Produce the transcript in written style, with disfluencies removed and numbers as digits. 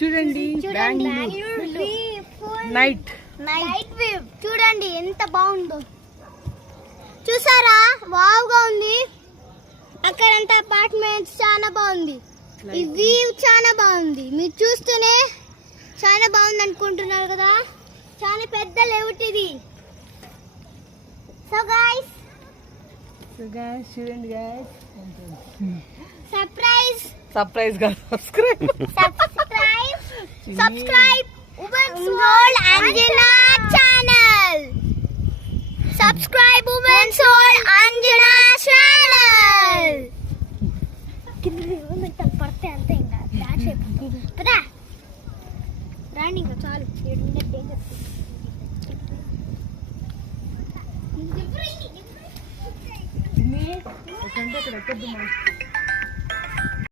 చూడండి night view చూడండి ఎంత బాగుందో. చూసారా, వావ్గా ఉంది. అక్కడంతా అపార్ట్మెంట్స్ చాలా బాగుంది. ఈ వ్యూ చాలా బాగుంది. మీరు చూస్తూనే చాలా బాగుంది అనుకుంటున్నారు కదా. చాలా పెద్ద లేఅవుట్ ఇది. సో గైస్ చూడండి గైస్. సర్ప్రైజ్ గా subscribe women's world Anjana channel. Subscribe women's world Anjana channel. పడితే అంతే ఇంకా డాష్ అయిపోతుంది కదా. రాండి ఇంకా చాలు. అక్కడ ఎక్కద్దు